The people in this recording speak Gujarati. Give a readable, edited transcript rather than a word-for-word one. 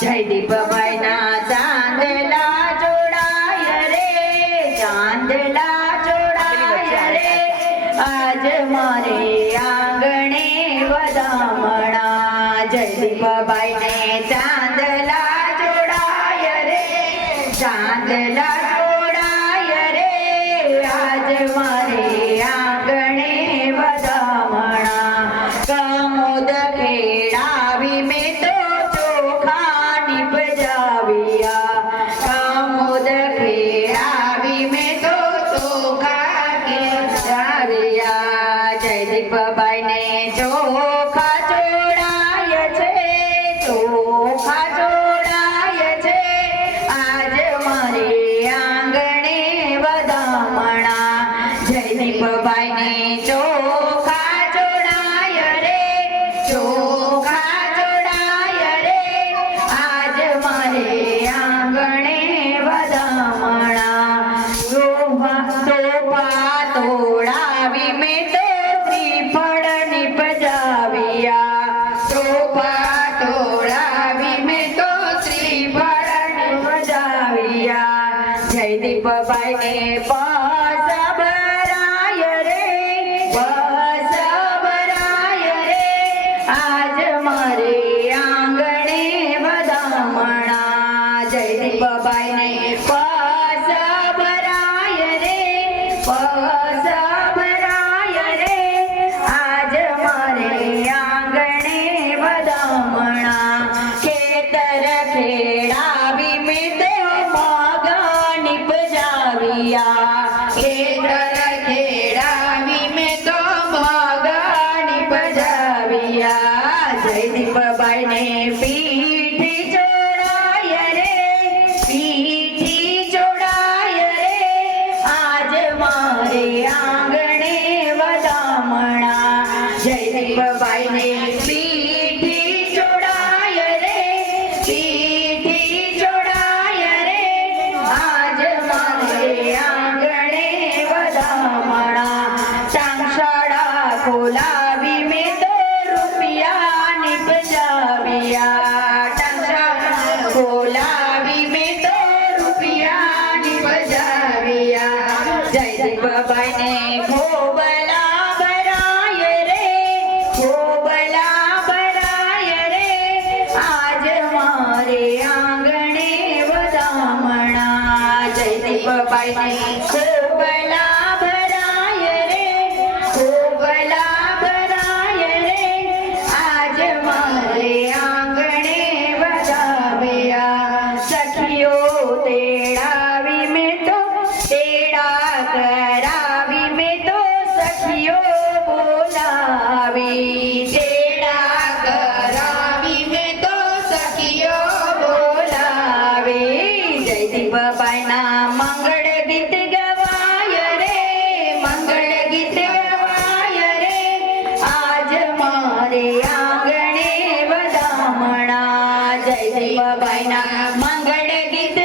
જયદીપ ભાઈના ચાંદલા જોડાય રે, ચાંદલા જોડાય રે, આજ મારે આંગણે વધામણા. જયદીપ ભાઈને ચાંદલા જોડાય રે, ચાંદલા જોડાય રે, આજ મારે આંગણે વધામણા. કમોદ ખેડાવી મેં તો ચોખા નિપજાવ્યા, કમોદ ખેડાવી મેં તો ચોખા નિપજાવ્યા. જયદીપ ભાઈને ચોખા જોડાય છે, ચોખા જોડાય છે, આજ મારે આંગણે વધામણા. જયદીપ ભાઈને ચોખા જોડાય રે, ચોખા જોડાય રે, આજ મારે આંગણે વધામણા. તોપા તોડાવી મેં તો શ્રીફળ નિપજાવ્યા, તોપા તોડાવી મેં તો શ્રીફળ નિપજાવ્યા. જયદીપ ભાઈને બસ ભરાય રે, બસ ભરાય રે, આજ મારે આંગણે વધામણા. જયદીપ ભાઈને બસ ભરાય રે, બસ ભરાય રે, આજ મારે આંગણે વધામણા. ખેતર ખેડાવી મેં તો માગા નિપજાવ્યા, ખેતર ખેડાવી મેં તો માગા નિપજાવ્યા. જયદીપ ભાઈને પીઠી જોડાય રે, પીઠી જોડાય રે, આજ મારે આંગણે વધામણા. જયદીપ ભાઈને પીઠી જોડાય રે, પીઠી જોડાય રે, આજ મારે આંગણે વધામણા. શાળા ખોલાવી મેં તો રૂપિયા નિપજાવ્યા, શાળા ખોલાવી મેં તો રૂપિયા નિપજાવ્યા. જયદીપ ભાઈને ખોબલા ભરાય રે, ખોબલા ભરાય રે, આજ મારે આંગણે વધામણા. જયદીપ ભાઈને ખોબલા ભરાય રે, ખોબલા ભરાય રે, આજ મારે આંગણે વધાવ્યા. સખીઓ તેડાવી મેં તો તેડા કરાવી મેં તો સખીઓ બોલાવી, તેડા કરાવી મેં તો સખીઓ બોલાવી. જયદીપ ભાઈના મંગળ ગીત ગવાય રે, મંગળ ગીત ગવાય રે, આજ મારે આંગણે વધામણા. જયદીપ ભાઈના મંગળ ગીત